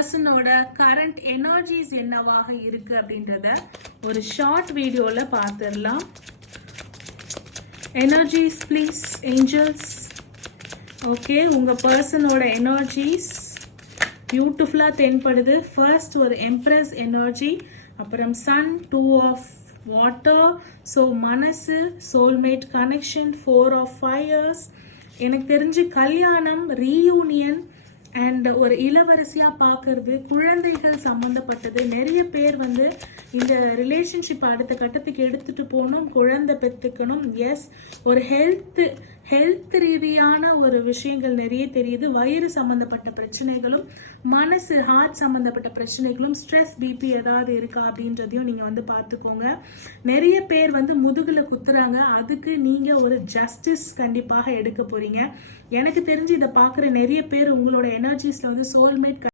பர்சனோட current energies என்னவாக இருக்கு அப்படின்றத ஒரு ஷார்ட் வீடியோல பார்த்துடலாம். Energies please Angeles. ஓகே, உங்க பர்சனோட எனர்ஜிஸ் பியூட்டிஃபுல்லா தென்படுது. ஃபர்ஸ்ட் ஒரு எம்ப்ரஸ் எனர்ஜி, அப்புறம் சன், 2 ஆஃப் வாட்டர், ஸோ மனசு, சோல்மேட் கனெக்ஷன், 4 ஆஃப் ஃபயர்ஸ். எனக்கு தெரிஞ்சு கல்யாணம், ரீயூனியன் அண்ட் ஒரு இளவரசியா பார்க்கறது, குழந்தைகள் சம்மந்தப்பட்டது. நிறைய பேர் வந்து இந்த ரிலேஷன்ஷிப் அடுத்த கட்டத்துக்கு எடுத்துட்டு போகணும், குழந்தை பெற்றுக்கணும். எஸ், ஒரு ஹெல்த் ரீதியான ஒரு விஷயங்கள் நிறைய தெரியுது. வயிறு சம்பந்தப்பட்ட பிரச்சனைகளும், மனசு ஹார்ட் சம்பந்தப்பட்ட பிரச்சனைகளும், ஸ்ட்ரெஸ், பிபி ஏதாவது இருக்கா அப்படின்றதையும் நீங்க வந்து பார்த்துக்கோங்க. நிறைய பேர் வந்து முதுகுல குத்துறாங்க, அதுக்கு நீங்க ஒரு ஜஸ்டிஸ் கண்டிப்பாக எடுக்க போறீங்க. எனக்கு தெரிஞ்சு இதை பார்க்குற நிறைய பேர் உங்களோட எனர்ஜிஸ்ல வந்து சோல்மேட்